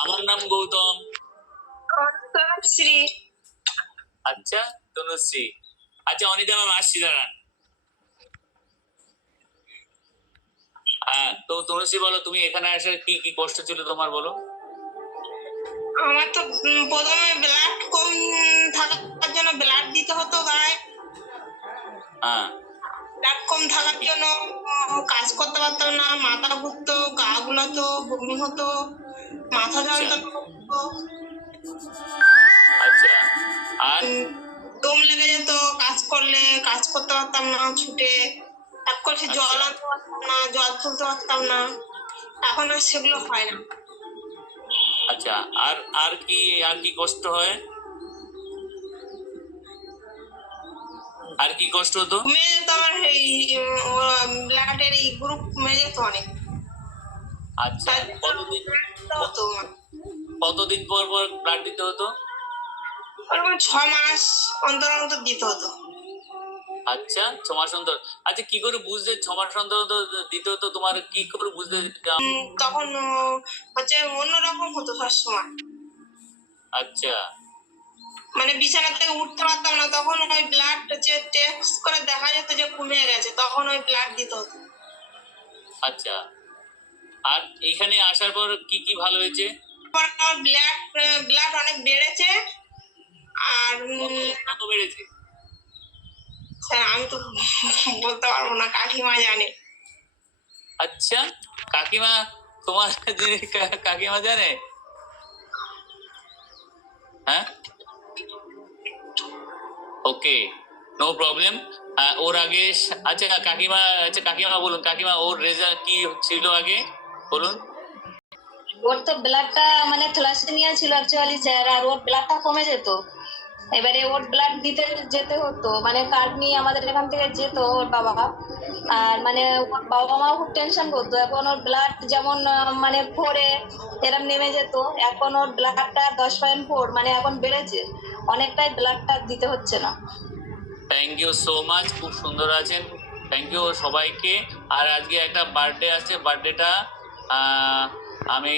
আমার নাম গৌতম। শ্রী আচ্ছা তনুশ্রী। আচ্ছা অনিতা ম্যাম আসছি দাঁড়ান। হ্যাঁ তো তনুশ্রী বলো তুমি এখানে আসার কি কি কষ্ট ছিল তোমার বলো? আমার তো প্রথমে ব্লাড কম থাকার জন্য ব্লাড দিতে হতো গায়ে। হ্যাঁ। কম থাকার জন্য কাজ করতে পারতাম না মাথা ঘুরতো গা গুলাতো বমি হতো মাথা যন্ত্রণা হতো। আচ্ছা। আর? দম লেগে যেত কাজ করলে কাজ করতে পারতাম না ছুটে। এক করে জল আচ্ছা। আনতে পারতাম না জল তুলতে পারতাম না। এখন আর সেগুলো হয় না। আচ্ছা। আর আর কি আর কি কষ্ট হয়? আর কি কষ্ট হতো? কমে যেত আমার এই ব্লাডের এই গ্রুপ কমে যেত অনেক। আচ্ছা কতদিন। কতদিন পর পর ব্লাড দিতে হতো? ওরকম ছ মাস অন্তর অন্তর দিতে হতো। আচ্ছা ছ মাস অন্তর। আচ্ছা কি করে বুঝতে ছ মাস অন্তর অন্তর দিতে হতো? তোমার কি করে বুঝতে তখন হচ্ছে অন্যরকম হতো সবসময়। আচ্ছা। মানে বিছানা থেকে উঠতে পারতাম না। তখন ওই ব্লাড যে টেস্ট করে দেখা যেত যে কমে গেছে তখন ওই ব্লাড দিত। আচ্ছা। আর এখানে আসার পর কি কি ভালো হয়েছে? আমার ব্লাড ব্লাড অনেক বেড়েছে। আর কত- বেড়েছে? স্যার, আমি তো বলতে পারব না কাকিমা জানে। আচ্ছা কাকিমা তোমার কাকিমা জানে? হ্যাঁ? ওকে নো প্রবলেম ওর আগে আচ্ছা কাকিমা আচ্ছা কাকিমা বলুন, কাকিমা, ওর রেজাল্ট কি ছিল আগে? বলুন। ওর তো ব্লাডটা মানে থ্যালাসেমিয়া ছিল অ্যাকচুয়ালি স্যার, আর ওর ব্লাডটা কমে যেত। এবারে ওর ব্লাড দিতে যেতে হতো মানে কার্ড নিয়ে আমাদের এখান থেকে যেত ওর বাবা। আর মানে ওর বাবা মাও খুব টেনশন করতো। এখন ওর ব্লাড যেমন মানে ফোরে এরম নেমে যেত, এখন ওর ব্লাডটা দশ পয়েন্ট ফোর মানে এখন বেড়েছে। অনেকটাই ব্লাডটা দিতে হচ্ছে না। থ্যাংক ইউ সো মাচ খুব সুন্দর আছেন। থ্যাংক ইউ সবাইকে। আর আজকে একটা বার্থডে আছে বার্থডেটা আমি